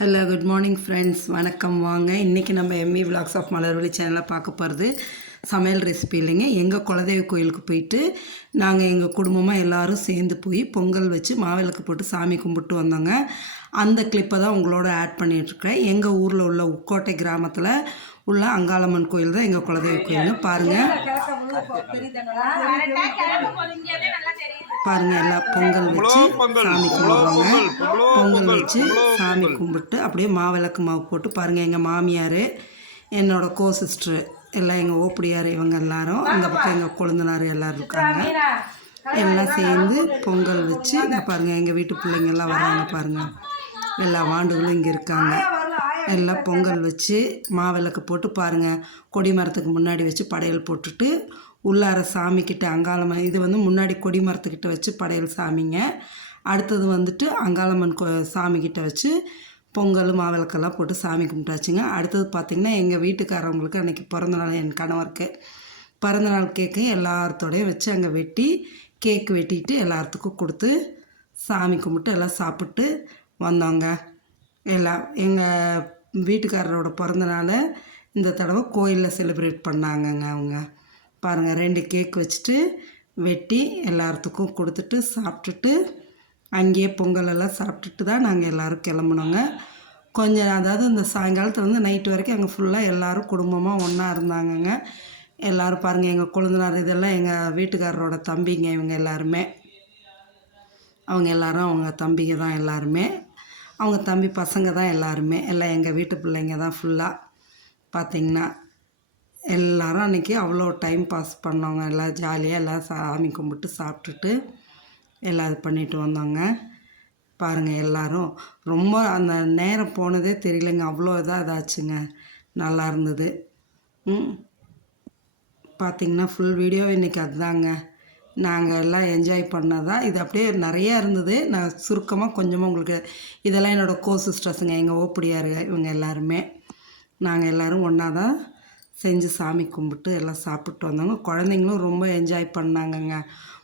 Hello good morning friends, வணக்கம். வாங்க இன்றைக்கி நம்ம எம்இ விலாக்ஸ் ஆஃப் மலர்வழி சேனலில் பார்க்க போகிறது சமையல் ரெசிபி இல்லைங்க. எங்கள் குலதெய்வ கோயிலுக்கு போயிட்டு நாங்கள் எங்கள் குடும்பமாக எல்லோரும் சேர்ந்து போய் பொங்கல் வச்சு மாவிளக்கு போட்டு சாமி கும்பிட்டு வந்தோங்க. அந்த கிளிப்பை தான் உங்களோட ஆட் பண்ணிகிட்ருக்கேன். எங்கள் ஊரில் உள்ள உக்கோட்டை கிராமத்தில் உள்ள அங்காளம்மன் கோயில் தான் எங்கள் குலதெய்வ கோயில்னு பாருங்கள். எல்லாம் பொங்கல் வச்சு சாமி கும்பிடுவாங்க. பொங்கல் வச்சு சாமி கும்பிட்டு அப்படியே மாவிளக்கு மாவு போட்டு பாருங்கள். எங்கள் மாமியார், என்னோடய கோ சிஸ்டர் எல்லாம், எங்கள் ஓப்படியார், இவங்க எல்லாரும் அந்த பக்கம் எங்கள் கொழுந்தனார் எல்லோரும் இருக்காங்க. எல்லாம் சேர்ந்து பொங்கல் வச்சு இங்கே பாருங்கள். எங்கள் வீட்டு பிள்ளைங்கள்லாம் வராங்க பாருங்கள். எல்லா வாண்டுகளும் இங்கே இருக்காங்க. எல்லாம் பொங்கல் வச்சு மாவிளக்கு போட்டு பாருங்கள். கொடி மரத்துக்கு முன்னாடி வச்சு படையல் போட்டுட்டு உள்ளார சாமிக்கிட்ட அங்காளம்மன், இது முன்னாடி கொடி மரத்துக்கிட்ட வச்சு படையல் சாமிங்க. அடுத்தது அங்காளம்மன் சாமிக்கிட்ட வச்சு பொங்கல் மாவிளக்கெல்லாம் போட்டு சாமி கும்பிட்டாச்சுங்க. அடுத்தது பார்த்திங்கன்னா எங்கள் வீட்டுக்காரவங்களுக்கு அன்றைக்கி பிறந்தநாள், என் கணவருக்கு பிறந்தநாள் கேக்கு எல்லாத்தோடையும் வச்சு அங்கே வெட்டி கேக்கு வெட்டிட்டு எல்லாத்துக்கும் கொடுத்து சாமி கும்பிட்டு எல்லாம் சாப்பிட்டு வந்தோங்க. எல்லாம் எங்கள் வீட்டுக்காரரோட பிறந்தநாளை இந்த தடவை கோயிலில் செலிப்ரேட் பண்ணாங்கங்க. அவங்க பாருங்கள், 2 கேக் வச்சுட்டு வெட்டி எல்லாத்துக்கும் கொடுத்துட்டு சாப்பிட்டுட்டு அங்கேயே பொங்கலெல்லாம் சாப்பிட்டுட்டு தான் நாங்கள் எல்லோரும் கிளம்புனோங்க. கொஞ்சம் அதாவது இந்த சாயங்காலத்தில் நைட்டு வரைக்கும் அங்கே ஃபுல்லாக எல்லோரும் குடும்பமாக ஒன்றா இருந்தாங்கங்க. எல்லோரும் பாருங்கள், எங்கள் கொழுந்தனார் இதெல்லாம் எங்கள் வீட்டுக்காரரோட தம்பிங்க. இவங்க எல்லாருமே அவங்க எல்லோரும் அவங்க தம்பிங்க தான் எல்லாருமே. அவங்க தம்பி பசங்க தான் எல்லாருமே. எல்லாம் எங்கள் வீட்டு பிள்ளைங்க தான் ஃபுல்லாக. பார்த்திங்கன்னா எல்லோரும் அன்றைக்கி அவ்வளோ டைம் பாஸ் பண்ணவங்க. எல்லாம் ஜாலியாக எல்லாம் சாமி கும்பிட்டு சாப்பிட்டுட்டு எல்லாம் இது பண்ணிட்டு வந்தோங்க. பாருங்கள், எல்லோரும் ரொம்ப அந்த நேரம் போனதே தெரியலைங்க. அவ்வளோ இதாச்சுங்க. நல்லா இருந்தது. பார்த்திங்கன்னா ஃபுல் வீடியோ இன்றைக்கி அதுதாங்க. நாங்கள் எல்லாம் என்ஜாய் பண்ணதான். இது அப்படியே நிறையா இருந்தது. நான் சுருக்கமாக கொஞ்சமாக உங்களுக்கு, இதெல்லாம் என்னோடய கோ சிஸ்டர்ஸுங்க, எங்கள் ஓப்படியார், இவங்க எல்லாருமே. நாங்கள் எல்லோரும் ஒன்றா தான் செஞ்சு சாமி கும்பிட்டு எல்லாம் சாப்பிட்டு வந்தோங்க. குழந்தைங்களும் ரொம்ப என்ஜாய் பண்ணாங்கங்க.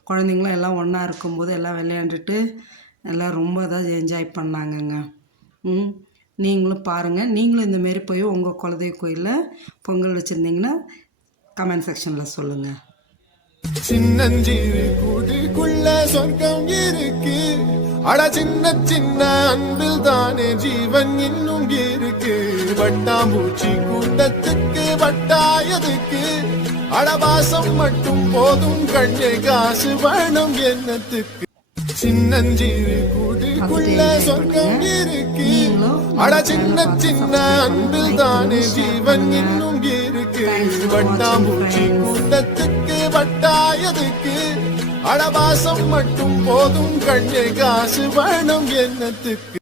குழந்தைங்களும் எல்லாம் ஒன்றா இருக்கும்போது எல்லாம் விளையாண்டுட்டு எல்லாம் ரொம்ப தான் என்ஜாய் பண்ணாங்கங்க. நீங்களும் பாருங்கள். நீங்களும் இந்தமாரி போய் உங்கள் குலதெய்வ கோயிலில் பொங்கல் வச்சுருந்தீங்கன்னா கமெண்ட் செக்ஷனில் சொல்லுங்கள். சின்னஞ்சிறு கூட்டுக்குள்ள சொர்க்கம் இருக்கு. அட சின்ன சின்ன அன்பில் தானே ஜீவன் இன்னும் இருக்கு. வட்டாம்பூச்சி கூட்டத்துக்கு வட்டாயதுக்கு அடவாசம் மட்டும் போதும். கண்ணே காசு வேணும் என்னத்துக்கு. சின்னஞ்சிறு கூட்டுக்குள்ள சொர்க்கம் இருக்கு. அட சின்ன சின்ன அன்பில் தானே ஜீவன் இன்னும் இருக்கு. வட்டாம்பூச்சி கூட்டத்துக்கு வட்டாயதுக்கு அடவாசம் மட்டும் போதும். கண்ணே காசு வேணும் என்னத்துக்கு.